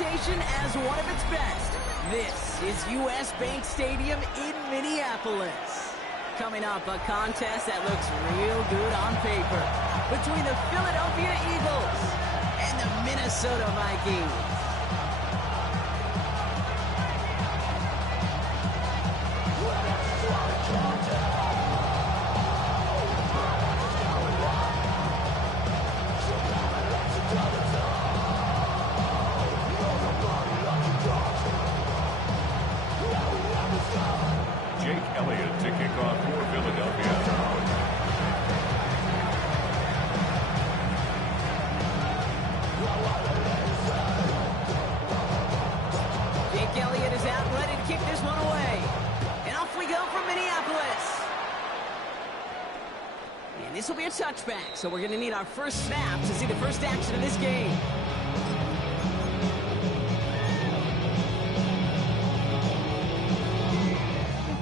reputation as one of its best. This is U.S. Bank Stadium in Minneapolis. Coming up, a contest that looks real good on paper between the Philadelphia Eagles and the Minnesota Vikings. This will be a touchback, so we're going to need our first snap to see the first action of this game.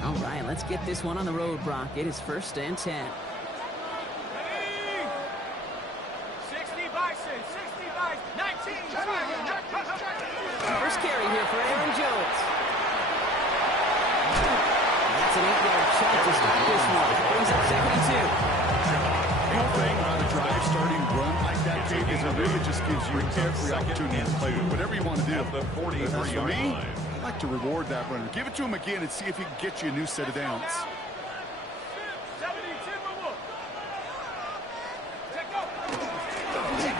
All right, let's get this one on the road, Brock. It is 1st and 10. 60 Bison, 60 Bison, 19. First carry here for Aaron Jones. That's an 8-yard shot to start this one. Brings up 2nd and 2. Anything on a drive starting run like that, Dave, is it really just gives you every opportunity to play with whatever you want to do. At the 43-yard line. I'd like to reward that runner. Give it to him again and see if he can get you a new set of downs. 2nd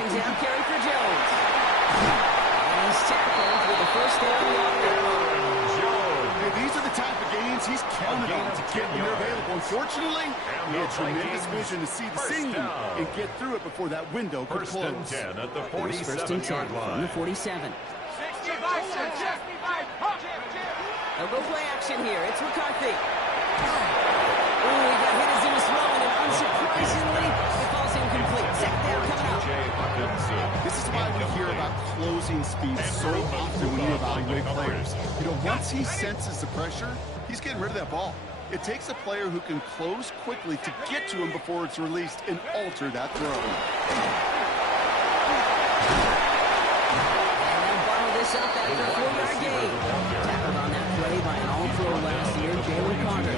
down carry for Jones. And he's tackled with the first down longer. Hey, these are the type of games he's counted on to get when they're available. Unfortunately, he had tremendous vision to see the seam and get through it before that window could close. 1st and 10 at the 47-yard line. From the 47. 60 Bison, 60 Bison. They'll go play action here. It's McCarthy. Ooh, he got hit as he was throwing, and unsurprisingly, the ball's incomplete. 2nd down coming up. This is why we hear about closing speed so often when you evaluate players. You know, once he senses the pressure, he's getting rid of that ball. It takes a player who can close quickly to get to him before it's released and alter that throw. And they'll bottle this up after a 4-yard gain. Tackled on that play by an all-pro last year, Jalen Carter.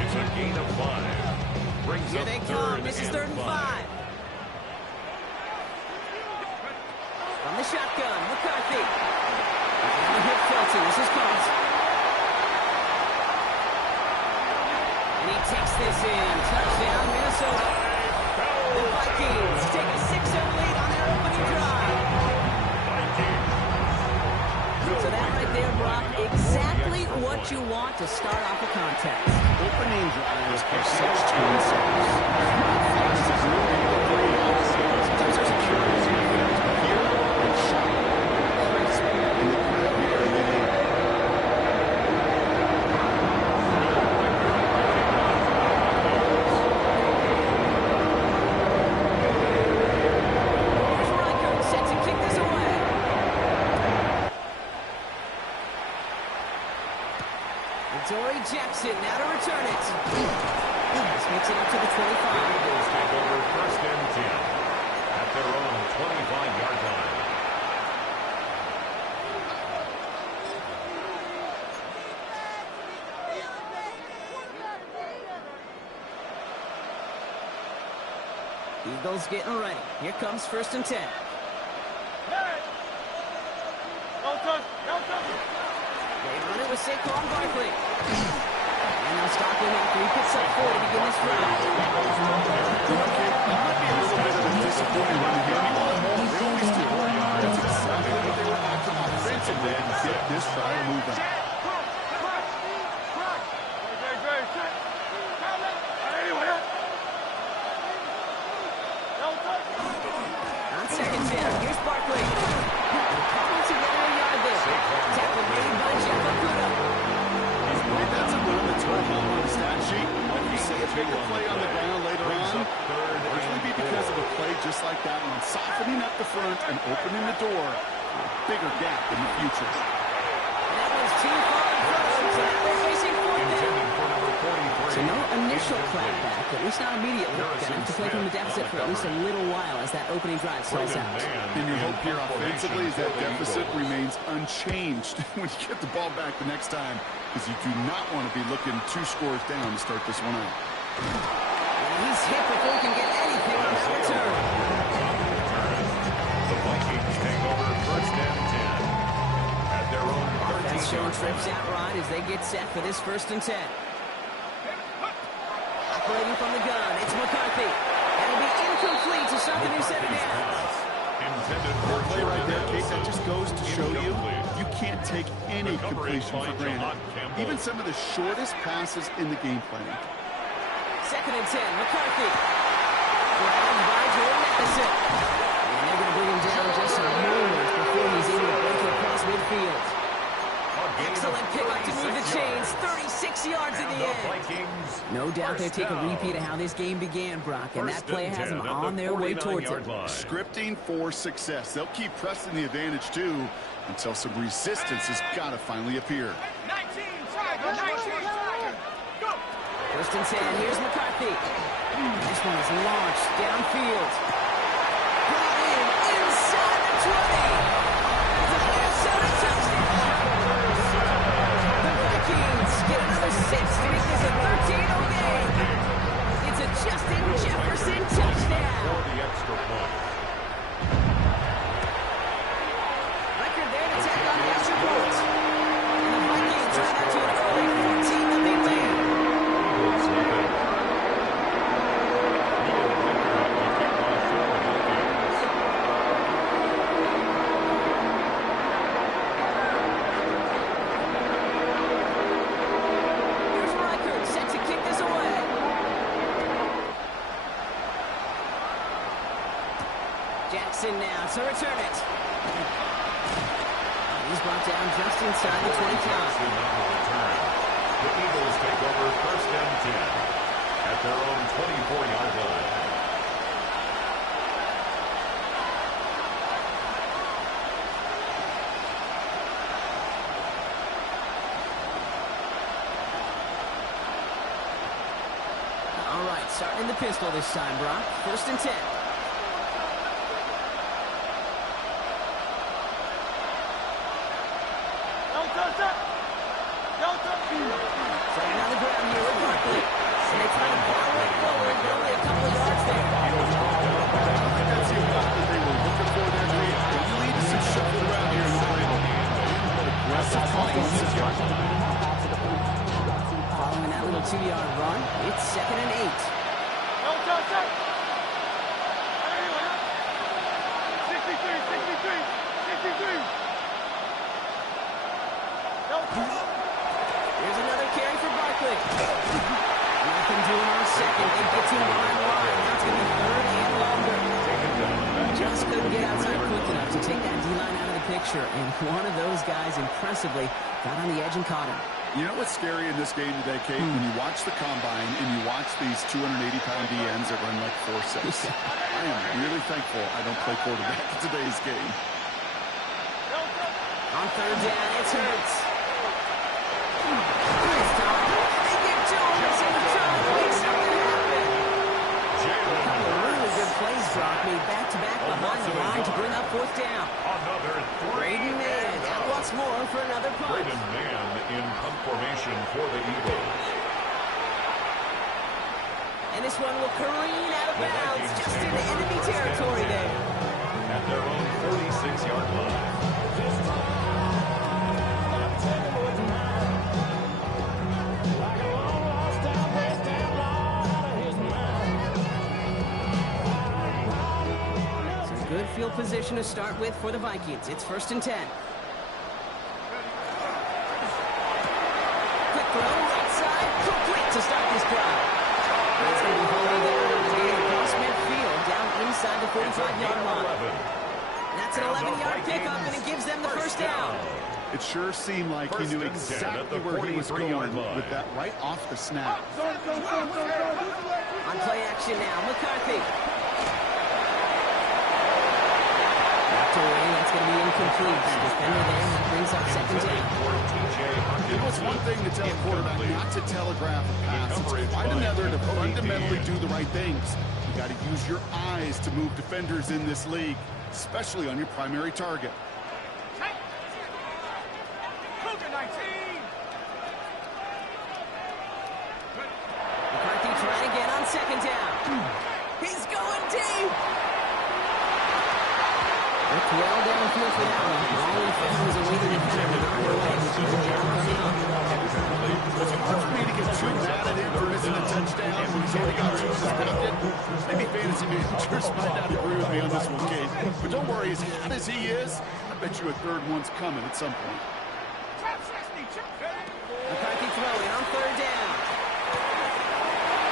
It's a gain of 5. Brings Here up they 3rd come. This is 3rd and 5. From the shotgun, McCarthy. And the hit Felton. This is Combs. And he takes this in. Touchdown, Minnesota. The Vikings take a 6-0 lead on their opening drive. So that right there, Brock, exactly what you want to start off a contest. Opening drives are such twin souls. Dory Jackson now to return it. This makes it up to the 25. Eagles take over 1st and 10 at their own 25-yard line. Eagles getting ready. Here comes 1st and 10. They run it with Saquon Barkley. And they'll stop him after he picks up 4 to begin this drive. It might be a little bit of a disappointing run game. They always do. That's exactly what they were after offensively to get this drive moving. On 2nd down, here's Barkley. Coming together a yard there. Tackle made by Jeff Okudah. That's a run that's right home on the stat sheet. When you see a bigger play on the ground later on, it'll usually be because of a play just like that one, softening up the front and opening the door for a bigger gap in the future. And that was too far in front of him, so now they're facing 4th intended for number 43. So no initial clapback, at least not immediately. Gonna have to play from the deficit for at least a little while as that opening drive stalls out. And your hope here offensively is that deficit remains unchanged when you get the ball back the next time, because you do not want to be looking 2 scores down to start this one out. And he's hit before he can get anything on that return. The Vikings take over first and 10 at their own 13. That's showing trips out right as they get set for this first and 10. Operating from the gun, it's McCarthy. That'll be incomplete to something who set it down. Intended for That play right there, Kate, that just goes to show you you can't take any completion for granted. Even some of the shortest passes in the game plan. Second and 10, McCarthy. Grabbed by Jordan Addison. And they're going to bring him down just some moments before he's able to break it across midfield. Excellent pickup to move the chains. 36 yards in the end. No doubt they take a repeat of how this game began, Brock, and that play has them on their way towards it. Scripting for success. They'll keep pressing the advantage, too, until some resistance has got to finally appear. 19, Tiger, 19, Tiger. Go. First and 10, here's McCarthy. This one is launched downfield. Brought in inside the 20. It's a Minnesota touchdown. The Vikings get another 6 to make this a 13-0 game. It's a Justin Jefferson touchdown. For the extra point. Record there to tack on the extra point. And the Vikings turn that to an early 14-0 lead. Here's Reichert set to kick this away. Jackson now to return it. He's brought down just inside the 25. Jackson on the return. The Eagles take over first and 10 at their own 24-yard line. All right, starting in the pistol this time, Brock. First and 10. Starting on the ground here with Barkley. And they try to power it forward, only a couple of yards there. That's the effect that they were looking for there, Nate. But you need to see shuffle around here in the play. Aggressive offensive yard. Following that little 2-yard run, it's second and 8. 63. Here's another carry for Barkley. Nothing doing on second. They get to him behind the line. Now it's going to be third and longer. Just couldn't get outside quick enough to take that D-line out of the picture. And one of those guys impressively got on the edge and caught him. You know what's scary in this game today, Kate? When you watch the combine and you watch these 280-pound DNs that run like 4.6. I am really thankful I don't play quarterback in today's game. On third down, it's Hurts. This time, they get Jones in the time to make something happen. A couple of really good plays, Brock, made back-to-back behind the line to bring up fourth down. Another Braden Mann out once more for another punt. Braden Mann in punt formation for the Eagles. And this one will careen out of bounds just into enemy territory there. At their own 46-yard line. Good field position to start with for the Vikings. It's first and 10. Quick throw, right side, complete to start this drive. It's going to be holding there on the game across midfield, down inside the 45-yard line. That's an 11-yard pickup, and it gives them the first down. It sure seemed like he knew exactly where he was going with that right off the snap. On play action now, McCarthy. Away, that's going to be incomplete. The defender there, that brings brings up second down. You know, it's one thing to tell a quarterback not to telegraph a pass. It's quite another to fundamentally do the right things. You got to use your eyes to move defenders in this league, especially on your primary target. McCarthy trying again on second down. He's going deep. Looked well downfield for that one. All he found was a waiting defender to knock it away. It's hard for me to get too mad at him for missing a touchdown when he's already got 2 in his pocket. Maybe fantasy managers might not agree with me on this one, Kate. But don't worry, as hot as he is, I bet you a third one's coming at some point. McCarthy throwing on third down.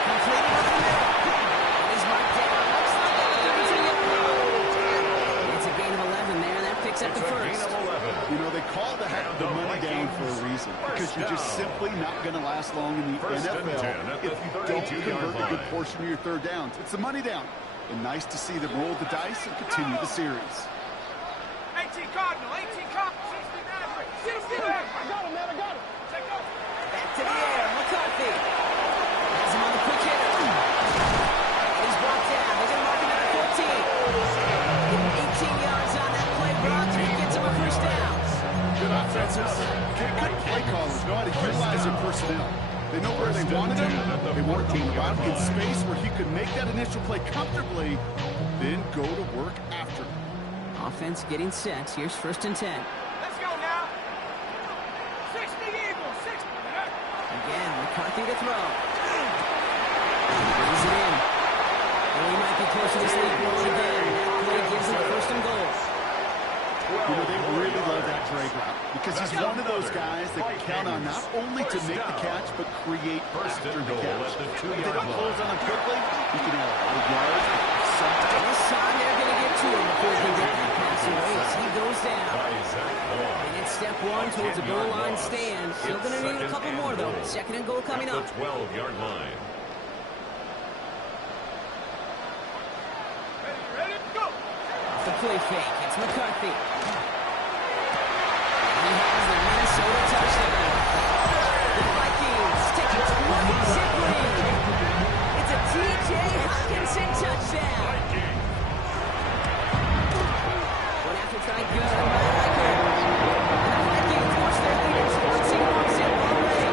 Completed over the middle. And he's marked down. Looks like it's a gain of 11 there. That picks up the first. You know, they call the money down for a reason, because you're just simply not going to last long in the NFL if you don't convert a good portion of your third downs. It's the money down. And nice to see them roll the dice and continue the series. 18 Cardinal, 18 Cardinal, 60 Maverick. Get him. I got him, man, I got him. Take off. Back to the air. McCarthy has him on the quick hitter. He's brought down. They're going to mark him at 14. 18 yards on that play. Brock gets him a first down. Good offenses. Good play callers know how to utilize their personnel. They know where they wanted him. They wanted him around in space where he could make that initial play comfortably, then go to work after. Offense getting set. Here's first and 10. Let's go now. 60 Eagles, 60. Again, McCarthy to throw. Brings it in. Oh, he might be close to this league goal again. That play gives him first and goal. You know, they really love that drag route because he's one of those guys that can count on not only to make the catch, but create after the catch. If they don't close on him quickly, he can have a yard. This time they're going to get to him before he can get that pass away as he goes down. And it's step one towards a goal line stand. Still going to need a couple more, though. Second and goal coming up. 12-yard line. Ready, go. Off the play fake, it's McCarthy. He has the Minnesota touchdown. The Vikings take a 20-zip lead. It's a T.J. Hockenson touchdown. Went after trying good by Reichert. And the Vikings push their lead to 14-zip already.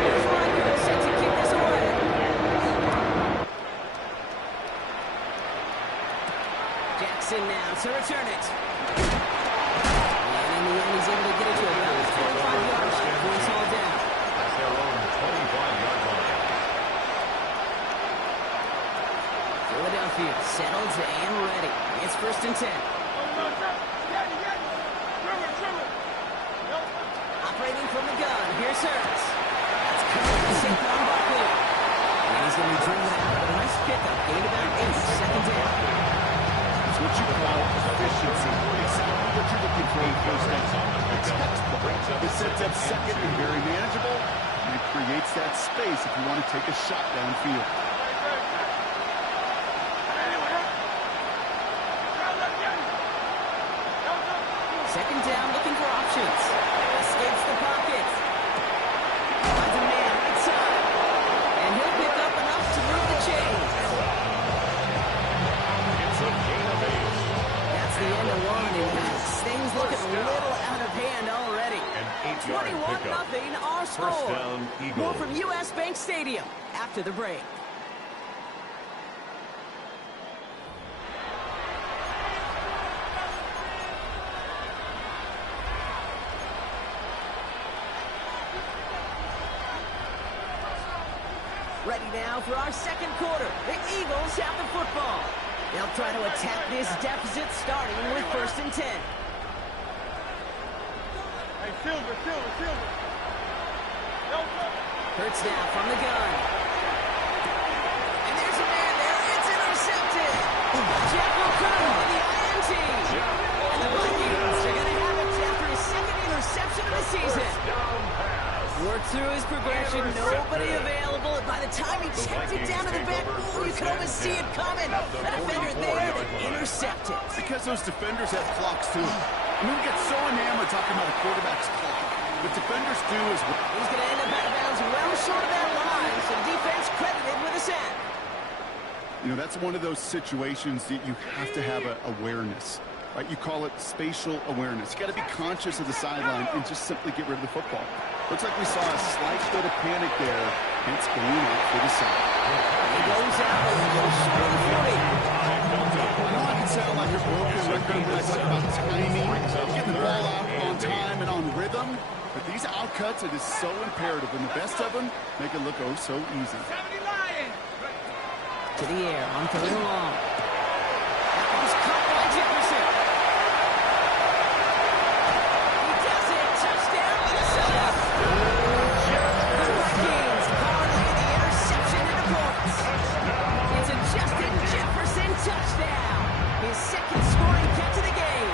Here's Reichert set to kick this away. Jackson now to return it. And in the end, he's able to get it to about the 25-yard line. Points all down. At their own 25-yard line. Philadelphia settled and ready. It's first and 10. Operating from the gun. Here's Hurts. That's coming to Saquon Barkley. And he's going to be driven out. A nice pickup. Gain about 8. Second down. It's what you call efficiency. Exactly what you're looking for in first down. It sets up second and very manageable, and it creates that space if you want to take a shot downfield. Second down, looking for options. Escapes the pocket. Finds a man right side. And he'll pick up enough to move the chains. It's a gain of 8. That's the end of one, and things looking a little out of hand already. An 8-yard pickup. 21-0 our score. First down, Eagles. More from U.S. Bank Stadium after the break. Ready now for our second quarter. The Eagles have the football. They'll try to attack this deficit starting with first and 10. Hey, Silver. Hurts now from the gun. And there's a man there. It's intercepted. Jeff Okudah with the INT. And the Vikings are going to have it after his second interception of the season. Worked through his progression. Nobody available. And by the time he checked it down to the back, you could almost see it coming. A defender there that intercepted. The because those defenders have clocks too. I mean, we get so enamored talking about a quarterback's clock. But defenders do as well. He's going to end up out of bounds well short of that line. So defense credited with a sack. You know, that's one of those situations that you have to have awareness. Right? You call it spatial awareness. You got to be conscious of the sideline and just simply get rid of the football. Looks like we saw a slight bit of panic there. It's going out for the sack. He goes out a little short of 40. I know I can sound like a broken record when I talk about timing, getting the ball out on time and on rhythm, but these outcuts, it is so imperative, and the best of them make it look oh so easy. 70 Lions. To the air, on third and long. That was caught by Jefferson. He does it. Touchdown, Minnesota. The Vikings parlay the interception into points. It's a Justin Jefferson touchdown. His second scoring catch of the game.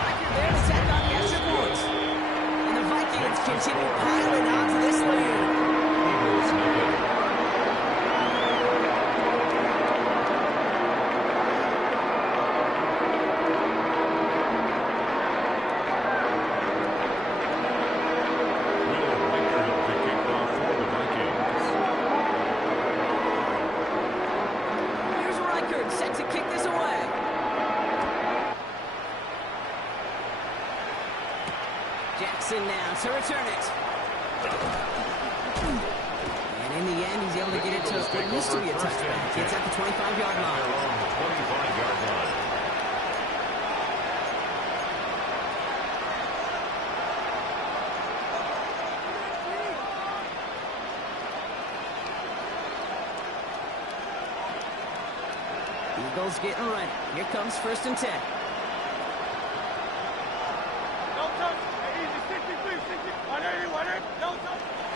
Record there to tack on extra points. And the Vikings continue piling on to this lead. Eagles nothing. Jackson now to return it. And in the end, he's able to get it to what used to be a touchdown. It's at the 25-yard line. 25-yard line. Eagles getting ready. Here comes 1st and 10.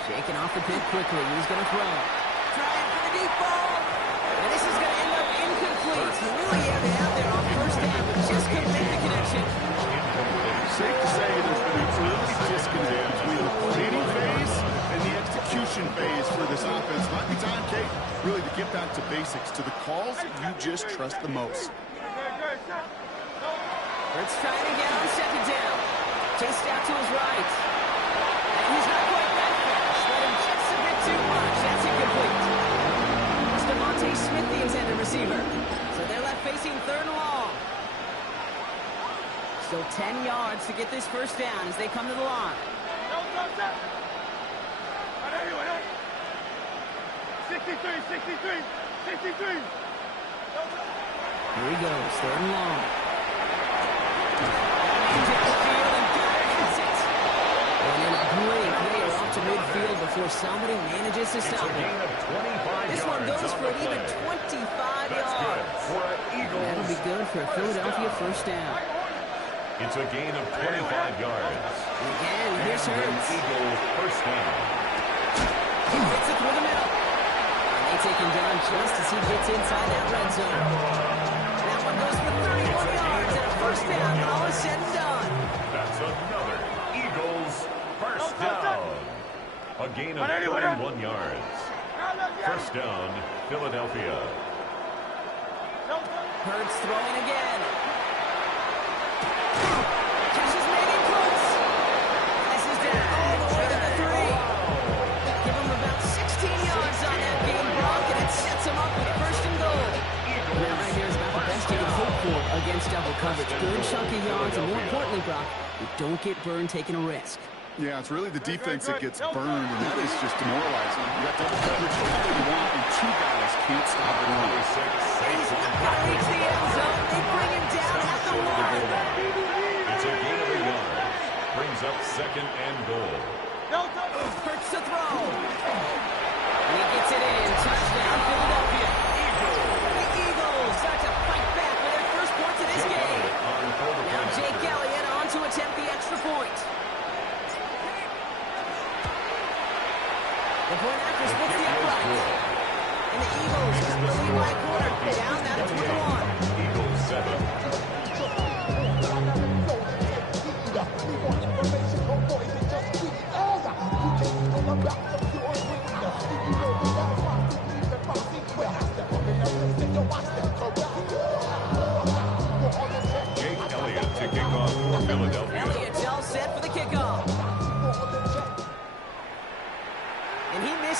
Shaking off the pin quickly. He's going to throw. Trying for the deep ball. And this is going to end up incomplete. He really had it out there on 1st down, but just couldn't make the connection. Safe to say there's been a early disconnect between the planning phase and the execution phase for this offense. Might be time, Kate, really to get back to basics, to the calls you just trust the most. Let's try it again on 2nd down. Chased out to his right. And he's not quite that fast. Let him just a bit too much. That's incomplete. It's Devontae Smith, the intended receiver. So they're left facing 3rd and long. Still 10 yards to get this 1st down as they come to the line. 63. Here he goes, 3rd and long. And in a blink, they are off to midfield before somebody manages to stop him. This one goes for an even 25 yards. That'll be good for a Philadelphia 1st down. It's a gain of 25 yards. And again, here's Hurts. Eagles 1st down. He hits it through the middle. And they take him down just as he gets inside that red zone. That one goes for 31 yards and a 1st down when all is said and done. That's another Eagles 1st down. A gain of 31 yards. 1st down, Philadelphia. Hurts throwing again. Catches made it close. This is down all the way to the 3. Give him about 16 yards on that game, Brock, and it sets him up with 1st and goal. That right here is about the best you can hope for against double coverage. Good chunky yards, and more importantly, Brock, you don't get burned taking a risk. Yeah, it's really the defense that gets burned, and that is just demoralizing. You got double coverage all you want, and 2 guys can't stop it all. He's not going to reach the end zone. They bring him down at the 1. It's a gain of a yard. Brings up 2nd and goal. Hurts to throw. And he gets it in. Touchdown, Philadelphia. The Eagles start to fight back for their 1st points of this game. Now Jake Elliott on to attempt the extra point. The point after splits the upright. And the Eagles, early right corner, down at 21.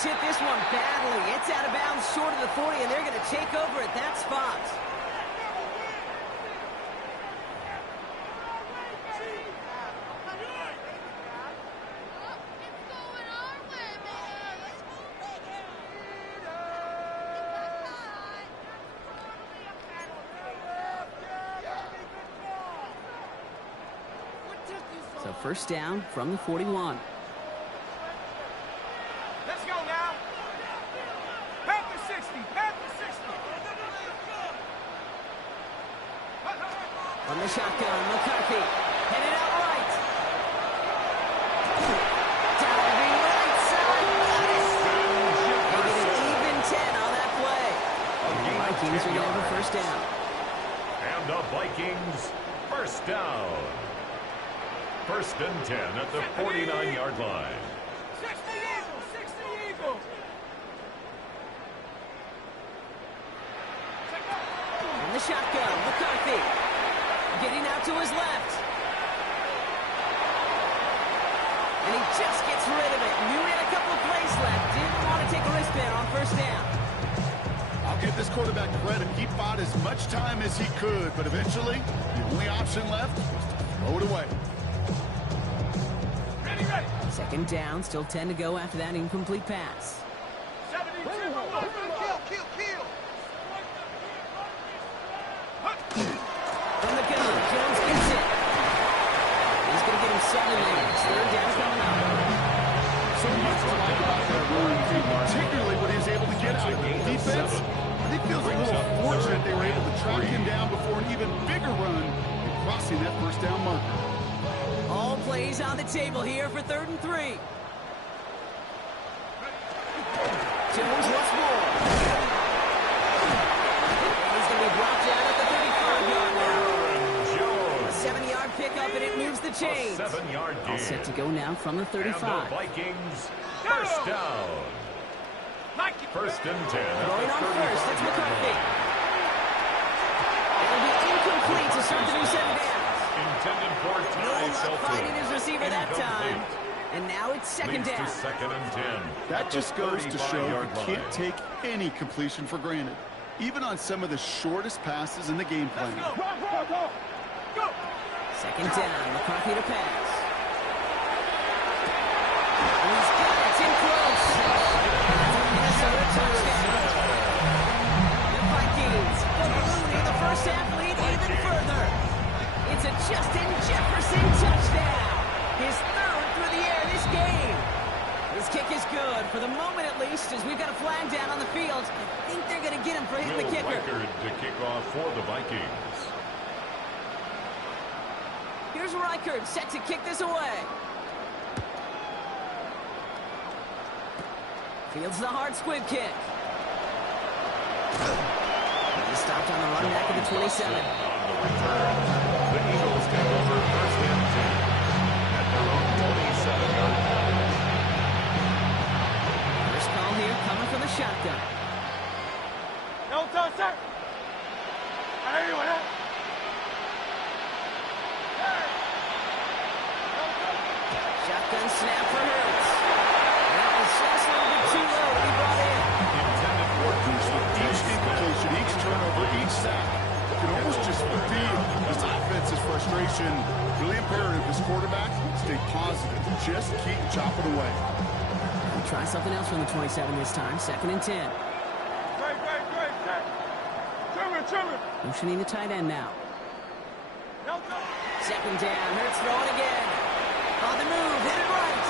just hit this one badly. It's out of bounds short of the 40, and they're going to take over at that spot. So first down from the 41. Let's go now. Panther 60. Panther 60. From the shotgun, McCarthy. Headed out right. Down the right side. Got it. Making it even 10 on that play. The Vikings are going to have a first down. And the Vikings first down. First and 10 at the 49-yard line. 60 Eagles. 60 Eagles. From the shotgun, McCarthy. Getting out to his left. And he just gets rid of it. Knew he had a couple of plays left. Didn't want to take a risk there on first down. I'll give this quarterback credit. He bought as much time as he could, but eventually, the only option left was to throw it away. Ready, ready. Second down, still 10 to go after that incomplete pass. 72. Kill. From the gun, Jones gets it. He's going to get him 7 yards. Third down coming up. So much to like about that run, particularly what he was able to get out of the defense. I think feels a little fortunate they were able to track him down before an even bigger run and crossing that first down marker. All plays on the table here for 3rd and 3. Jones once more. He's going to be brought down at the 35-yard line. A 7-yard pickup, and it moves the chains. 7-yard gain. All set to go now from the 35. And the Vikings first down. First and 10 at Going the on first, it's 35-yard McCarthy. line. It'll be incomplete to start the new set of downs. Intended for No Ty luck Shelton. finding his receiver that time. Incomplete. And now it's second Leads down. to second and 10. That just goes to show you 35-yard line. can't take any completion for granted, even on some of the shortest passes in the game plan. Go. Second down, McCarthy to pass. And he's got it. It's in close. That's a Minnesota touchdown. The Vikings balloon the first half lead even further. It's a Justin Jefferson touchdown. His 3rd through the air this game. His kick is good, for the moment at least, as we've got a flag down on the field. I think they're going to get him for hitting the Will kicker. Reichard to kick off for the Vikings. Here's Reichard set to kick this away. Fields the hard squib kick. He's stopped on the run back at the 27. On the return, the Eagles take over first and 10 at their own 27-yard line. First call here coming from the shotgun. No touch, sir. Anyone else? Shotgun snap for Hurts. That was just a little bit too low to be brought in. Intended for Each incompletion, each turnover, each sack, you can almost just feel this offense's frustration. Really imperative, this quarterback, stay positive. Just keep chopping away. We'll try something else from the 27 this time. Second and 10. Great. Trimmer. Motioning the tight end now. No touch. Second down. Hurts throwing again. On the move. Hit it right.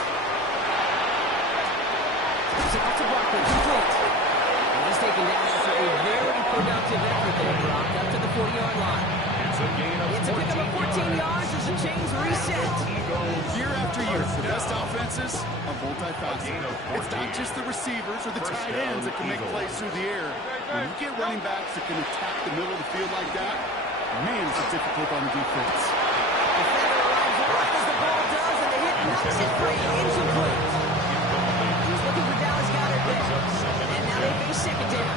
It's off to Barkley. Complete. And he's taken down after a very productive effort there, Brock, up to the 40-yard line. It's a gain of It's a pickup of 14 yards as the chains reset. Year after year, the best offenses are multifaceted. It's not just the receivers or the tight ends that can make plays through the air. When you get running backs that can attack the middle of the field like that, man, is it difficult on the defense. Defender arrives right as the ball does, and the hit knocks it free. Incomplete. He's looking for Dallas Goedert there. And now they face second down.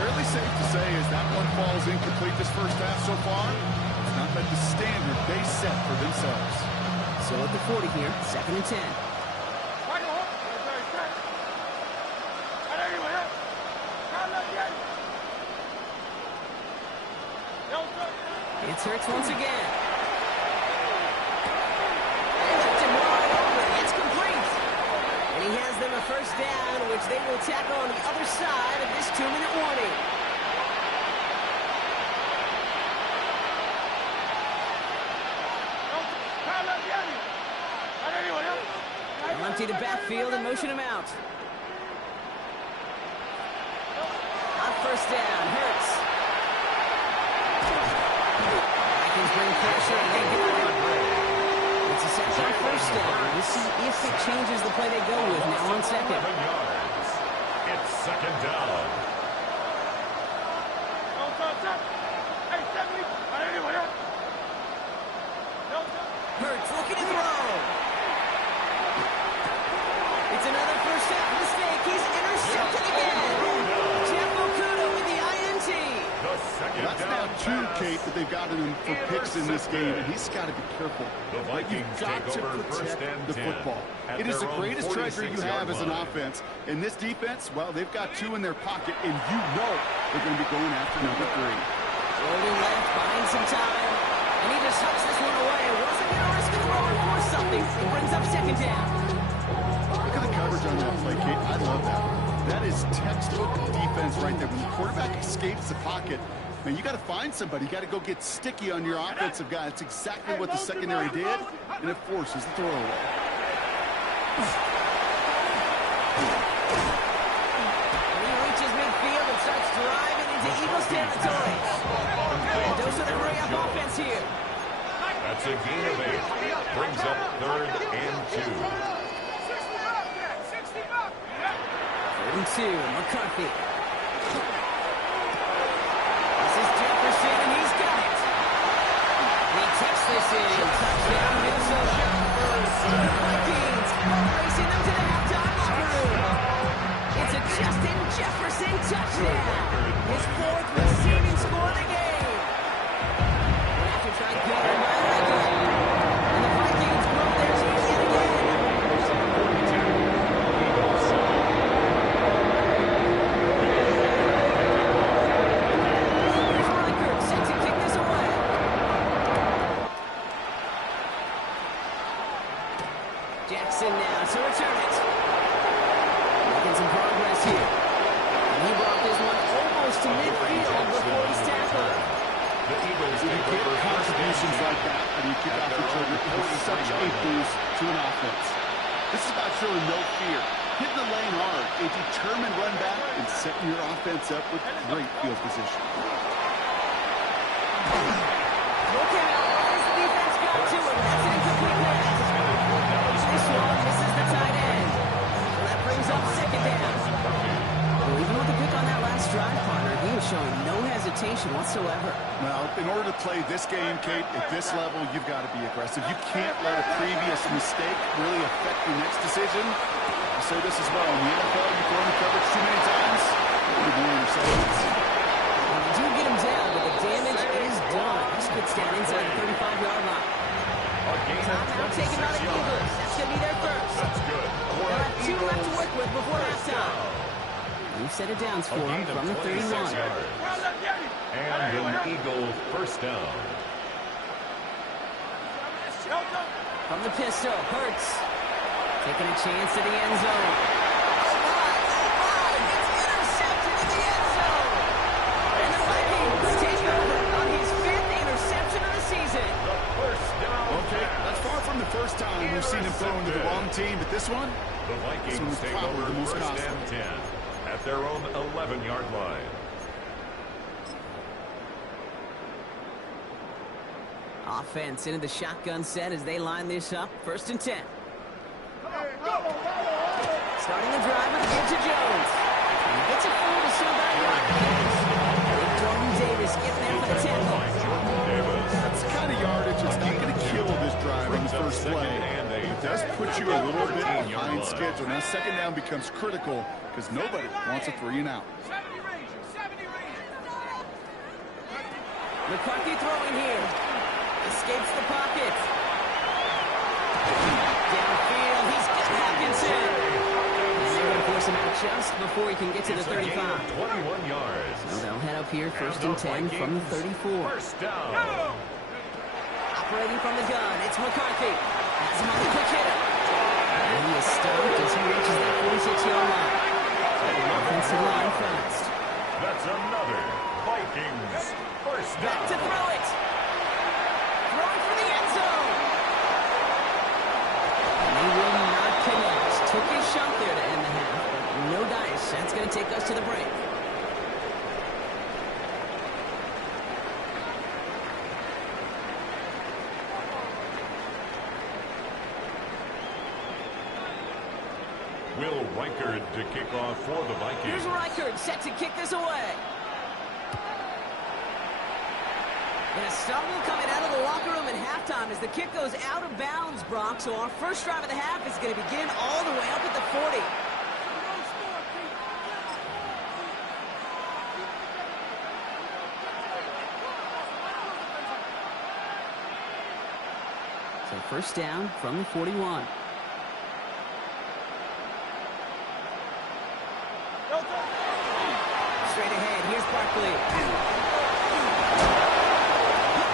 Fairly safe to say as that one falls incomplete this first half so far, it's not met the standard they set for themselves. So at the 40 here, second and 10. Right on. It's Hurts once again. They left him wide open. It's complete. And he has them a first down, which they will tackle on the other side of this 2-minute warning. They'll empty the backfield and motion him out. On first down, Hurts. Vikings bring pressure and they got it. It's a sack on first down. We'll see if it changes the play they go with now on second. 11 yards. It's second down. Hurts looking to throw. It's another first down mistake. He's intercepted again. Jeff Okudah with the INT. The second That's down now two, pass. Kate, that they've gotten him for picks in this game, and he's got to be careful. The Vikings You've got take to over first protect and the 10 football. at It is their the own greatest treasure you have 46-yard as an line. offense. In this defense, well, they've got two in their pocket, and you know they're going to be going after number 3. Rolling left, buying some time. And he just hucks this one away. Wasn't going to risk a throw or force something. It brings up second down. Look at the coverage on that play, Kate. I love that. That is textbook defense right there. When the quarterback escapes the pocket, man, you got to find somebody. You got to go get sticky on your offensive guy. That's exactly what the secondary did, and it forces the throw away. And he reaches midfield and starts driving into Eagles territory. And those are the hurry up offense here. That's a gain of 8. Brings up 3rd and 2. 3rd and 2, McCarthy. This is Jefferson, and he's got it. He takes this in. Touchdown, Minnesota. The Vikings racing them to the halftime locker room. It's a Justin Jefferson touchdown. His 4th receiving score of the game. We'll have to try to get him by again. And the Vikings grow their lead yet again. Here's Riker set to kick this away. Jackson now to return it. Making some progress here. And he brought this one almost to midfield before he's tackled. The Eagles You take get over first contributions and 10 like that when you kick off the trigger. It is such a boost to an offense. This is about showing no fear. Hitting the lane hard, a determined run back, and setting your offense up with great field position. Look out. As the defense got to him. That's an incomplete pass. This one misses the tight end. So that brings up second down. Well, even with the pick on that last drive, partner, he was showing no hesitation whatsoever. Well, in order to play this game, Kate, at this level, you've got to be aggressive. You can't let a previous mistake really affect your next decision. I say this as well. In the NFL, you throw in coverage too many times, you'll be doing interceptions. Well, you do get him down, but the damage is done. This gets down inside the 35-yard line. A gain of Timeout taken by the 26 Eagles. yards. That's going to be their first. That's good. They'll have 2 left to work with before halftime. New set of downs for him from the 31. And an Eagle first down. From the pistol, Hurts. Taking a chance to the end zone. Oh my, it's intercepted in the end zone. And the Vikings take over on his 5th interception of the season. The first down. Okay, that's far from the first time we've seen him throw into the wrong team, but this one, The this one Vikings was take probably over the most first costly. and 10 at their own 11-yard line. Offense into the shotgun set as they line this up. 1st and 10. Starting the drive with give to Jones. And he gets it full to Sylvain Rodgers. Big Jordan Davis getting there for the tackle. That's the kind of yardage that's not going to kill this drive on the first play. It does put you a little bit behind schedule. Now, second down becomes critical because nobody wants a 3 and out. 70 Rangers, 70 Rangers. McCarthy throwing here. Escapes the pocket. Downfield, he's got Hopkinson. And they're going to force him out just before he can get to the 35. 21 yards. So they'll head up here, first and 10 from the 34. First down. Operating from the gun, it's McCarthy. Has him on the quick hitter. And he is stopped as he reaches that 46-yard line. The offensive line fast. That's another Vikings first down. Back to throw it. Throwing for the end zone. And they will not connect. Took his shot there to end the half, but no dice. That's going to take us to the break. Will Reichard to kick off for the Vikings. Here's Reichard set to kick this away. And a stumble coming out of the locker room at halftime as the kick goes out of bounds, Brock. So our first drive of the half is going to begin all the way up at the 40. So first down from the 41. Straight ahead, here's Barkley.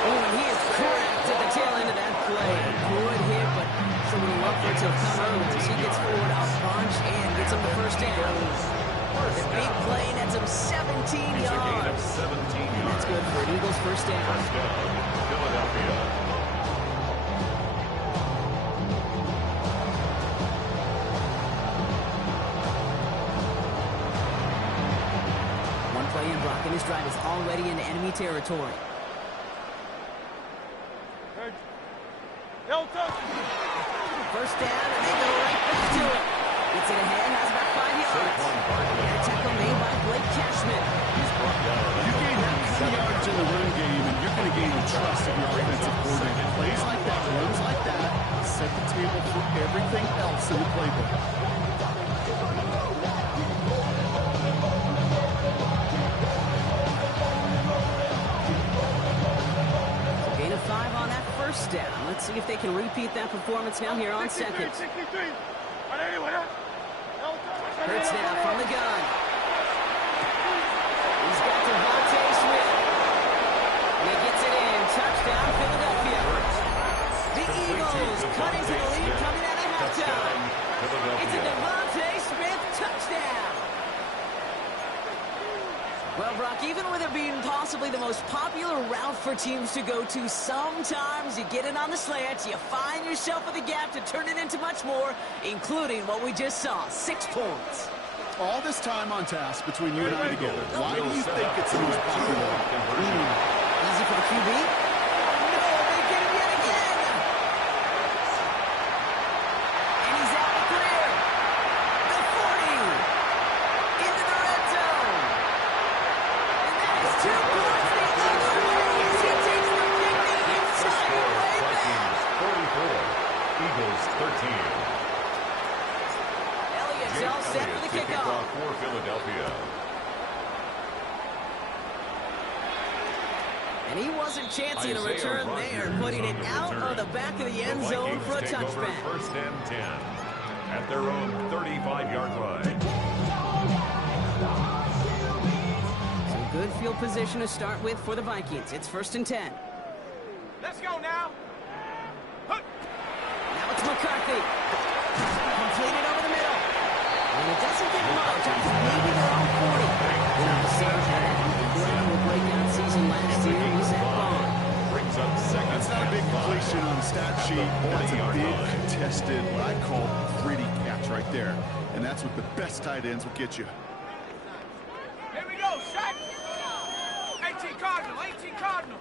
Oh, and he is cracked at the tail end of that play. Good hit, but someone will look for it to have come early as he gets forward a bunch and gets him the first down. The big play nets him 17 yards. 17 yards. And that's good for an Eagles first down. First down, Philadelphia. Play in Brock, and his drive is already into enemy territory. First down, and they go right back to it. Gets it ahead, has about 5 yards. And a tackle made by Blake Cashman. You gain that kind of yards in the run game, and you're going to gain the trust of your offensive coordinator. Plays like that, runs like that, set the table for everything else in the playbook. Gain of 5 on that first down. Let's see if they can repeat that performance now here on second. Hurts now from the gun. He's got Devontae Smith. And he gets it in. Touchdown, Philadelphia. The Eagles cut into the lead coming out of halftime. It's a Devontae Smith touchdown. Well, Brock, even with it being possibly the most popular route for teams to go to, sometimes you get it on the slants, you find yourself with a gap to turn it into much more, including what we just saw, 6 points. All this time on task between you and I together. Why do you think it's the most popular route? Easy for the QB? No, they get him yet again. And he's out the clear. The 40. Into the red zone. And that is 2 points the other way as he takes the 50 entire way back. 44, Eagles 13. Elliott's all set for the kickoff. For Philadelphia. And he wasn't chancing a return there, putting it out of the back of the end zone for a touchback. First and 10 at their own 35-yard line. So good field position to start with for the Vikings. It's first and 10. Let's go now. Now it's McCarthy. Completed over the middle. And it doesn't get much. Maybe their own 40. And on the same hand, Gordon will break out season last year. He's at Bond. Brings up second. That's not a big completion on the stat sheet. That's a big contested, what I call gritty catch right there. And that's what the best tight ends will get you. Here we go, set. 18 Cardinal, 18 Cardinal.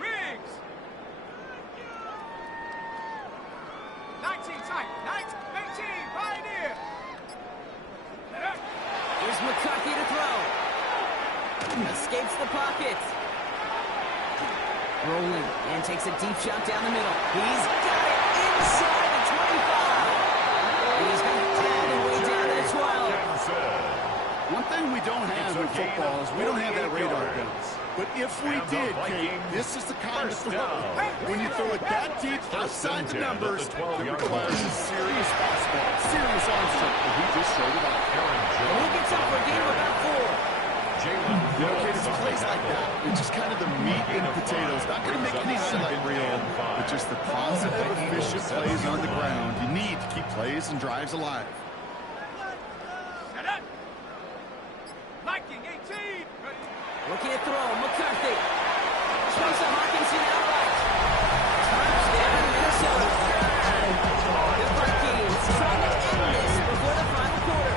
Riggs. 19 tight, 18 Pioneer. Here's McCarthy to throw. Escapes the pocket. Rolling and takes a deep shot down the middle. He's got it inside the 25. And he's got it all the way down to the 12. One thing we don't have in football is we don't have that radar gun. But if we did, Kate, this is the kind of throw. When you throw it that deep outside the numbers, it requires a serious fastball, serious arm strength, and he just showed it off. And he gets up for a gain of about 4. Kate, it's plays like that. It's just kind of the meat and potatoes. Not going to make any highlight reel, but just the positive, efficient plays on the ground. You need to keep plays and drives alive. Viking 18. Looking at throw, McCarthy. Swings to Hawkinson outright. Touchdown, Minnesota. The Vikings trying to end this before the final quarter.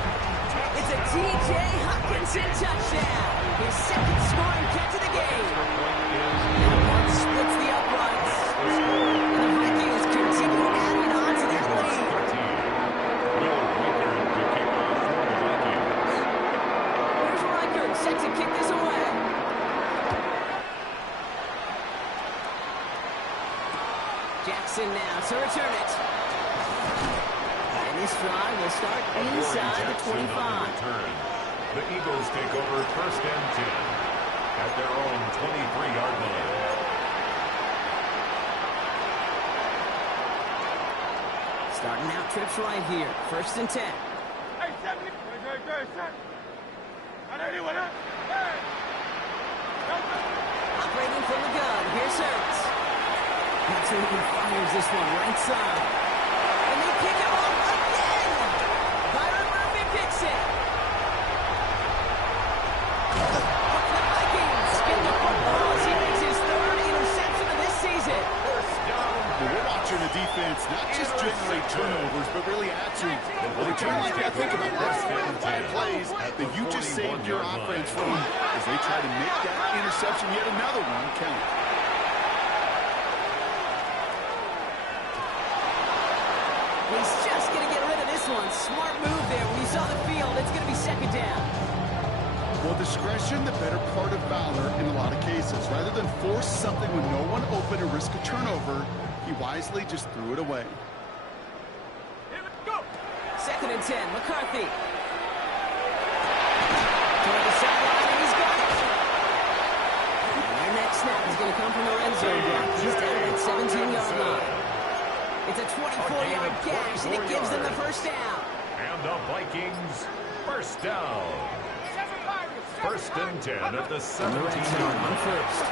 It's a T.J. Hawkinson touchdown. His second scoring catch of the game. And one splits the uprights. And the Vikings continue adding on to that lead. Here's Reichert set to kick this away. Jackson now to return it. And this drive will start inside the 25. The Eagles take over 1st and 10 at their own 23-yard line. Starting out trips right here. 1st and 10. Hey, 70. Good. Anyone up? Hey. Operating from the gun. Here's Hurts. Absolutely fires this one right side. And they kick him off again. Byron Murphy picks it. The Vikings get the football as he makes his 3rd interception of this season. We're watching the defense not just generate turnovers, but really add to them. When they turn like that, think about this. 5 plays that you just saved your offense from as they try to make that interception, yet another one, count. He's just going to get rid of this one. Smart move there. When you saw the field, it's going to be 2nd down. Well, discretion, the better part of valor in a lot of cases. Rather than force something with no one open and risk a turnover, he wisely just threw it away. Here we go. 2nd and 10. McCarthy. Toward the sideline, and he's got it. And their next snap is going to come from the red zone block. He's down at 17-yard line. It's a 24-yard gash, and it gives them the 1st down. And the Vikings, 1st down. 1st and 10 at the 17-yard line. First.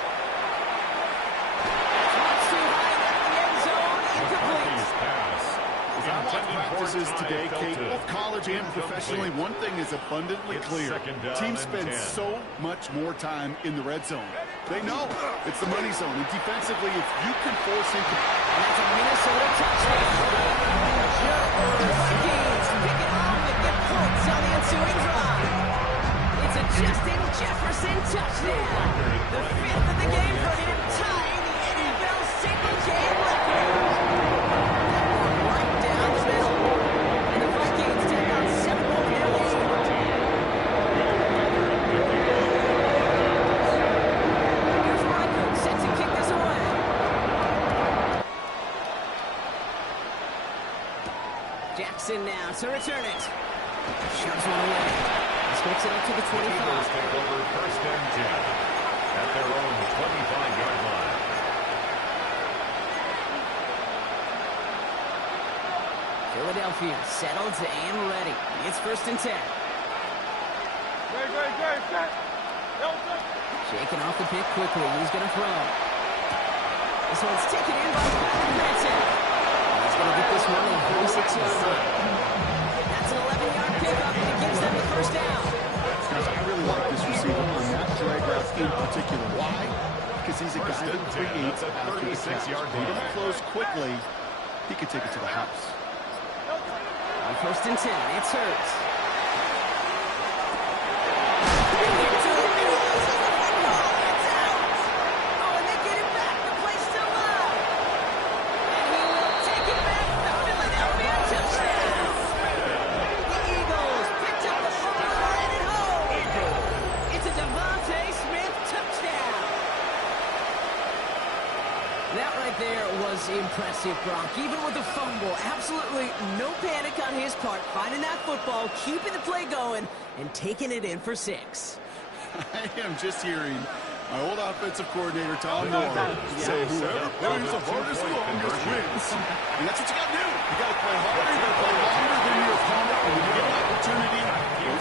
Drops too high, left the end zone, incomplete. Pass. As I watch practices today, Kate, both college and professionally, one thing is abundantly clear. Teams spend so much more time in the red zone. They know it's the money zone, and defensively, if you can force him to... And that's a Minnesota touchdown. The Vikings pick it off and get points on the ensuing drive. It's a Justin Jefferson touchdown. The 5th of the game for him, tying the NFL single-game record. Right down the middle. And the Vikings take on 7 more in their lead. Here's Reichert set to kick this away. Jackson now to return it. Shoves one away. Switch it up to the 25. Eagles take over 1st and 10 at their own 25-yard line. Philadelphia settled and ready. It's 1st and 10. Good. Shaking off the pick quickly. He's going to throw. This one's taken in by Patrick Branson. He's going to get this one on the 46-yard line. That's an 11-yard pickup, and it gives them the 1st down. Guys, I really like this receiver on that drag route in particular. Why? Because he's a guy that creates accurate catch. If he don't close quickly, he can take it to the house. On 1st and 10, it's Hurts. Impressive, Brock. Even with a fumble, absolutely no panic on his part. Finding that football, keeping the play going, and taking it in for 6. I am just hearing my old offensive coordinator, Tom Moore, say whoever plays the hardest longest wins. And that's what you got to do. You got to play harder, you got to play longer than your opponent, and when you get an opportunity,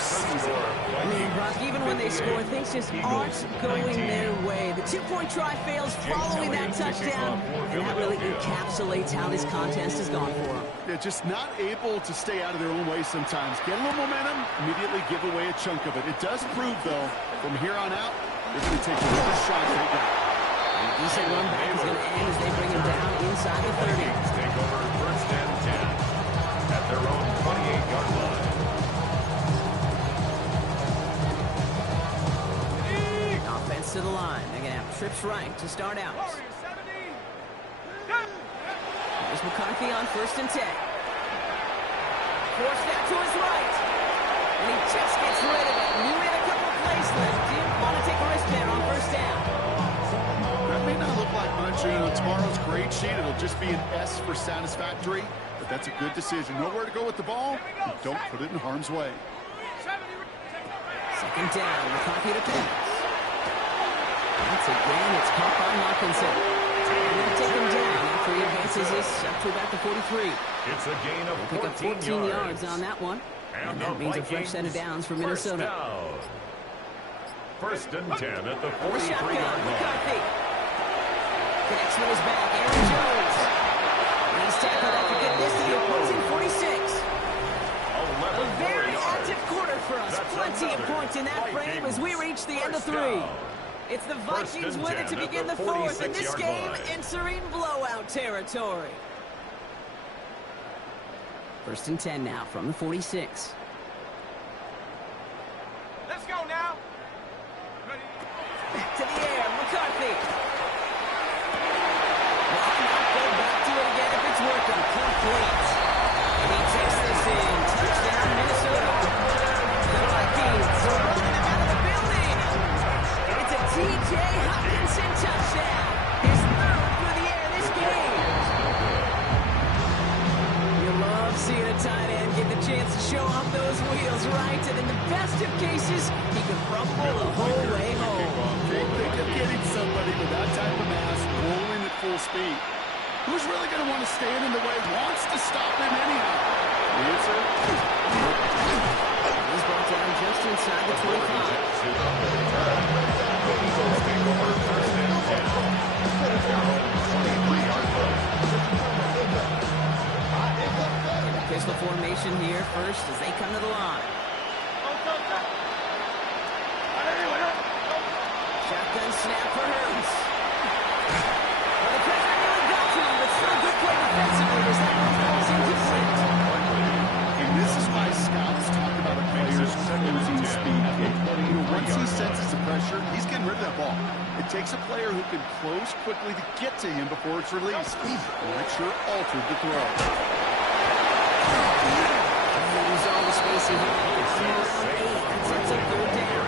I mean, Brock, even when they score, things just aren't going their way. The 2-point try fails following that touchdown, and that really encapsulates how this contest has gone for them. They're just not able to stay out of their own way sometimes. Get a little momentum, immediately give away a chunk of it. It does prove, though, from here on out, they're going to take whatever shot they got. And a decent run back is going to end as they bring him down inside the 30. Take over first and 10 at their own 28-yard line. Offense to the line. They're going to have trips right to start out. Here's McCarthy on first and 10. Forced that to his right. And he just gets rid of it. Knew he had a couple of plays left. Didn't want to take a risk there on first down. That may not look like much. Tomorrow's grade sheet, it'll just be an S for satisfactory. But that's a good decision. Nowhere to go with the ball. Don't put it in harm's way. Second down. McCarthy to pass. Once again, it's caught by Hawkinson. And they'll take him down after he advances this up to about the 43. It's a gain of Pick up 14 yards on that one. And that means a fresh set of downs for Minnesota. First and 10 at the 43-yard line. McCarthy connects with his back. Aaron Jones. And he's tackled after getting this to the opposing 46. A very active quarter for us. Plenty of points in that frame as we reach the end of 3. It's the Vikings with it to begin the 4th, and this game entering blowout territory. First and 10 now from the 46. Let's go now. Back to the air, McCarthy. Why not go back to it again if it's working? Complete. And he takes this in. Touchdown, Minnesota. The Vikings are running him out of the building. It's a T.J. Hockenson touchdown. His 3rd through the air this game. You love seeing a tight end get the chance to show off those wheels, right? And in the best of cases, he can rumble the whole way home. Think of getting somebody with that type of mass rolling at full speed. Who's really going to want to stand in the way, wants to stop him anyhow? The answer is he's brought down just inside the 25. Pistol formation here first as they come to the line. Shotgun snap for Hurts. Well, the pressure really got to him, but still good play defensively as that one falls incomplete. And this is why scouts talk about a player's closing speed. Once he senses the pressure, he's getting rid of that ball. It takes a player who can close quickly to get to him before it's released. And that sure altered the throw. Use all the space he had. That sets up 3rd down.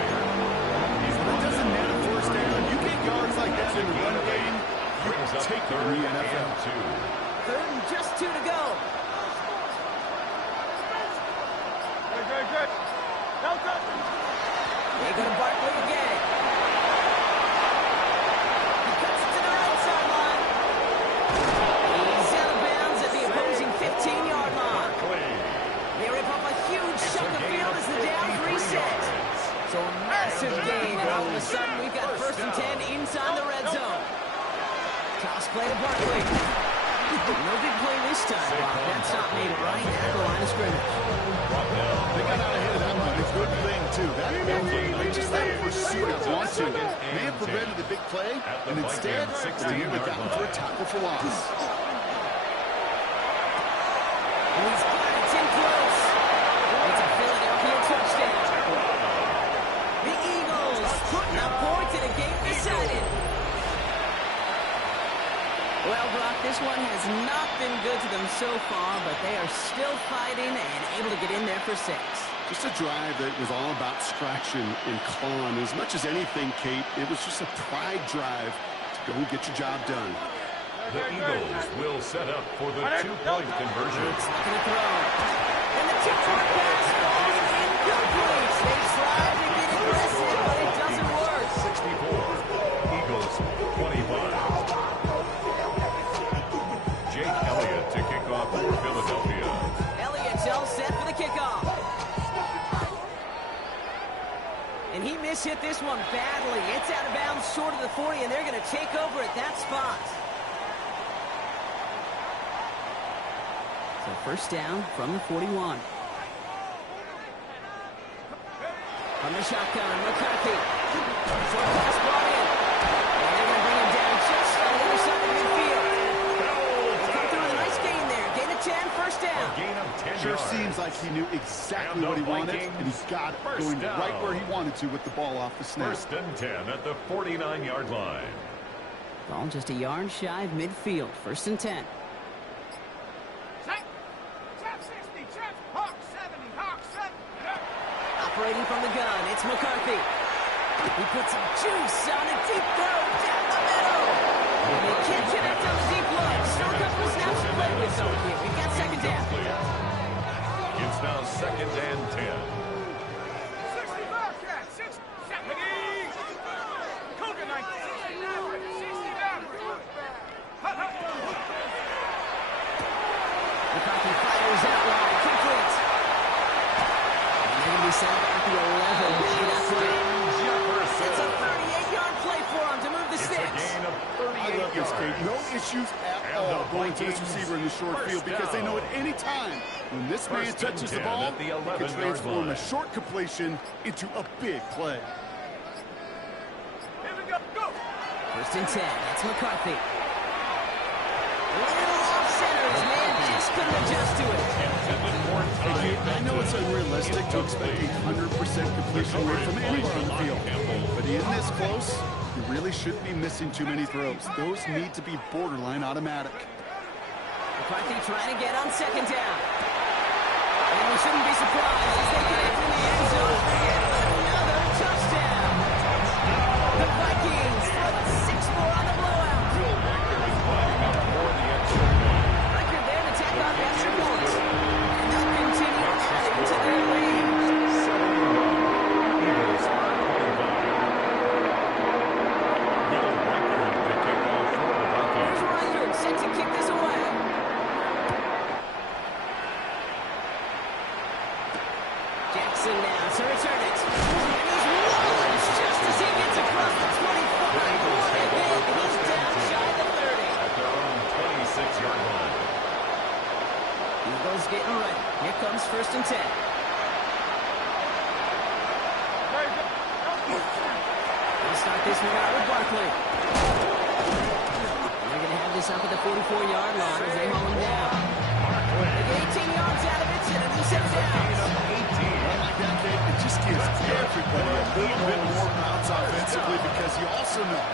It doesn't matter first down. You get yards like that in the run game, you can take it in the NFL. 3rd and just 2 to go. Good. They go to Barkley again. He cuts it to the right sideline. He's out of bounds at the opposing 15-yard line. They rip up a huge chunk of field as the downs reset. So a massive gain, and all of a sudden we've got first and 10 inside the red zone. Toss play to Barkley. No big play this time, Bob. That stop made right at the line of scrimmage. They got out ahead of that one. A good thing, too. That effort, just that pursuit of launching, may have prevented the big play, and instead, they nearly got him for a tackle for loss. And he's got it in close. It's a Philadelphia touchdown. The Eagles putting up points in a game decided. Well, Brock, this one has not been good to them so far, but they are still fighting and able to get in there for 6. Just a drive that was all about scratching and clawing. As much as anything, Kate, it was just a pride drive to go and get your job done. The Eagles will set up for the two-point conversion. It's looking to throw. And the two-point pass falls incomplete. They try to get aggressive, but it doesn't work. 64. Eagles 25. Jake Elliott to kick off for Philadelphia. Elliott's all set for the kickoff. And he mishit this one badly. It's out of bounds short of the 40, and they're going to take over at that spot. So first down from the 41. From the shotgun, McCarthy. Short pass brought in. And they're going to bring him down just on the other side of midfield. Come through with a nice gain there. Gain of 10, first down. A gain of 10 Sure yards. seems like he knew exactly what he wanted, and he's got it going right where he wanted to with the ball off the snap. First and 10 at the 49-yard line. Ball just a yard shy of midfield. First and 10. Check. Check 60. Check. Hawk 70. Hawk 70. Operating from the gun, it's McCarthy. He puts some juice on a deep throw down the middle. And they can't connect on the deep look. Still a couple of snaps to play with over here. We've got second down. It's now second and 10. 60 Bobcat. 60. Check McGee. Cougar 90. 60 Maverick. 60 Maverick. McCarthy fires out wide, complete. And they're going to be sent back to 11. Maybe that play. It's a 38-yard play for him to move the It's a sticks. gain of I 38 love this, Kate. yards. No issues at all going to this receiver in the short field because they know at any time when this man First and touches the 10 ball, at the he can 11-yard transform line. a short completion into a big play. Here we go. Go. First and 10. It's McCarthy. Little off center. His man just couldn't adjust to it. I know it's unrealistic to expect a 100% completion rate from anywhere on the field, but in this close, you really shouldn't be missing too many throws. Those need to be borderline automatic. McCarthy trying to get on second down. And we shouldn't be surprised as they connect in the end zone for yet another touchdown. The Vikings throw 6 more on the blowout. Record there to tack on extra points. And they'll continue adding to their lead. Eagles are 25. Here's Reichard set to kick this away. Jackson now to return it. And he's Wallace just as he gets across the 25. What a hit. He's down shy of the 30. At their own 26-yard line. Eagles getting ready. Here comes first and 10. They'll start this one out with Barkley. They're going to have this up at the 44-yard line as they haul him down. They get 18 yards out of it and a new set of downs. It just gives everybody a little bit more bounce offensively because you also know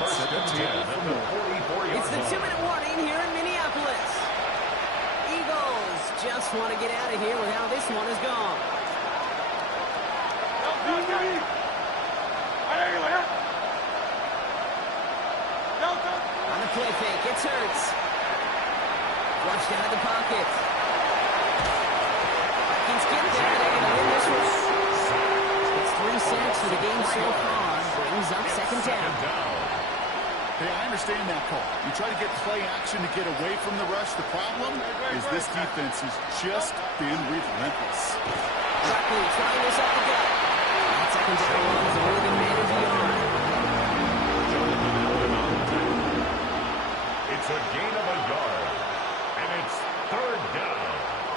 First set the and 10 table at for the more. 44-yard It's the line. 2-minute warning here in Minneapolis. Eagles just want to get out of here with how this one has gone. On the play fake, it's Hurts. Flushed out of the pocket. Vikings get there. They're going to win this one. It's 3 sacks for the game so far. Brings up second down. Hey, I understand that call. You try to get play action to get away from the rush. The problem is this defense has just been relentless. Barkley trying this up the gut. That second down has only been managed beyond. It's a gain of a yard. And it's third down.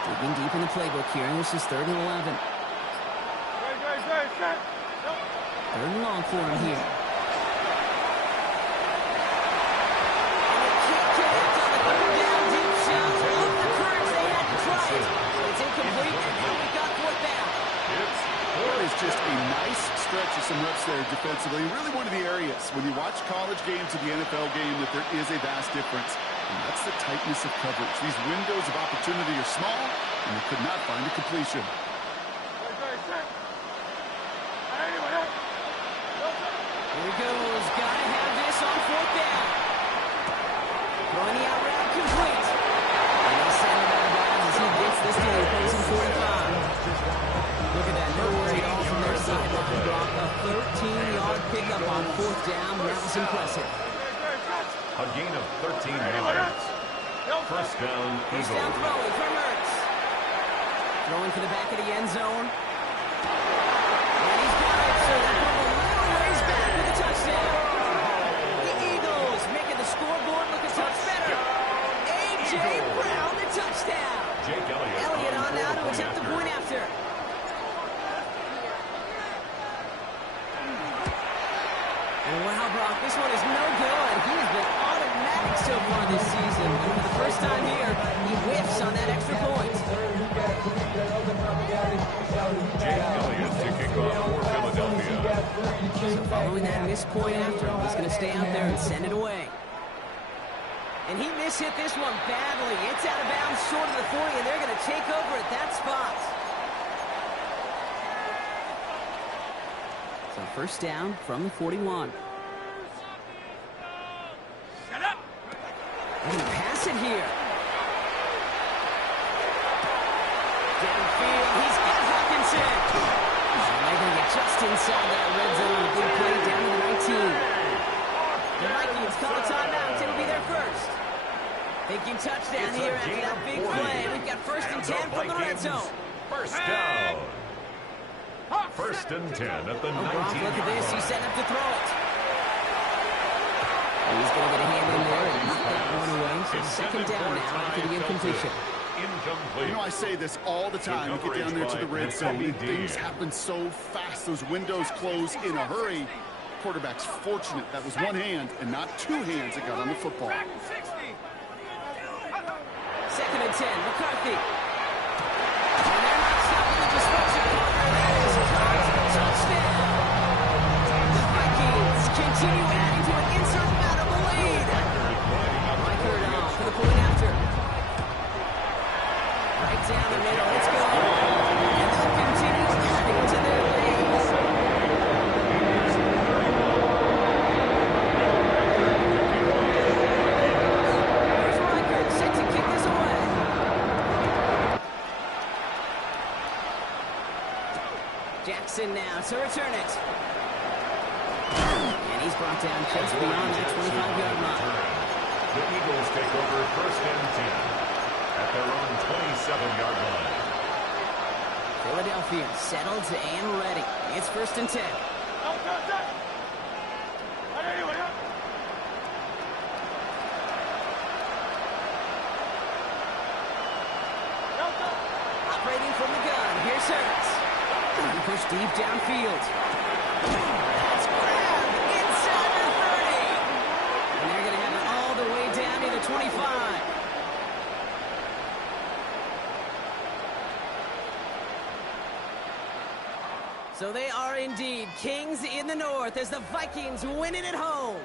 Digging deep in the playbook here, and this is 3rd and 11. 3rd and long for him here. And they can't connect on the third down deep shot. Look the courage they had to try it. It's incomplete, and now we got 4th down. That is just a nice stretch of some reps there defensively. Really one of the areas when you watch college game to the NFL game that there is a vast difference. And that's the tightness of coverage. These windows of opportunity are small, and they could not find a completion. Here he goes. Got to have this on 4th down. Throwing the out route complete. And they send him out of bounds as he gets this to the opposing 45. Look at that, no worry at all from their sideline, Brock. A 13-yard pickup on 4th down. That was impressive. A gain of 13 yards. First down, First Eagles. down throwing from Hurts. Throwing to the back of the end zone. And he's got it, so they're going a little ways back with a touchdown. The Eagles making the scoreboard look a touch better. A.J. Brown, the touchdown. Jake Elliott. Elliott on now to attempt the point after. And wow, Brock, this one is no good. He has been automatic so far this season. And for the first time here, he whiffs on that extra point. Jake Elliott to kick off for Philadelphia. So following that missed point after, he's going to stay out there and send it away. And he mishit this one badly. It's out of bounds short of the 40, and they're going to take over at that spot. So first down from the 41. Shut up! And he pass it here. Downfield, he's got Hawkinson. And they're going to get just inside that red zone. A big play down to the 19. The Vikings call a timeout. It'll be their first. Thinking touchdown It's a here after gain that of big 40. play. We've got first and 10 from the red zone. First down. First and 10 at the 19. Look at this. He's setting up to throw it. He's going to get a hand in there and knock that one away. So second down now after the incompletion. Incomplete. You know, I say this all the time. You get down there to the red zone, and things happen so fast. Those windows close in a hurry. Quarterback's fortunate that was one hand and not two hands that got on the football. Back in 60. Second and 10, McCarthy. And they're not stopping the disruption. That is caught. Touchdown. The Vikings continue adding to an insurmountable lead. Reichert off for the point after. Right down the middle. Let's go. And they'll continue adding to their lead. Here's Reichert set to kick this away. Jackson now to return it. And he's brought down just beyond that 25-yard line. The Eagles take over first and 10 at their own 27-yard line. Philadelphia settled and ready. It's first and 10. Operating from the gun. Here's Hurts. He pushed deep downfield. That's grabbed inside the 30. And they're going to have it all the way down to the 25. So they are indeed kings in the north as the Vikings win it at home.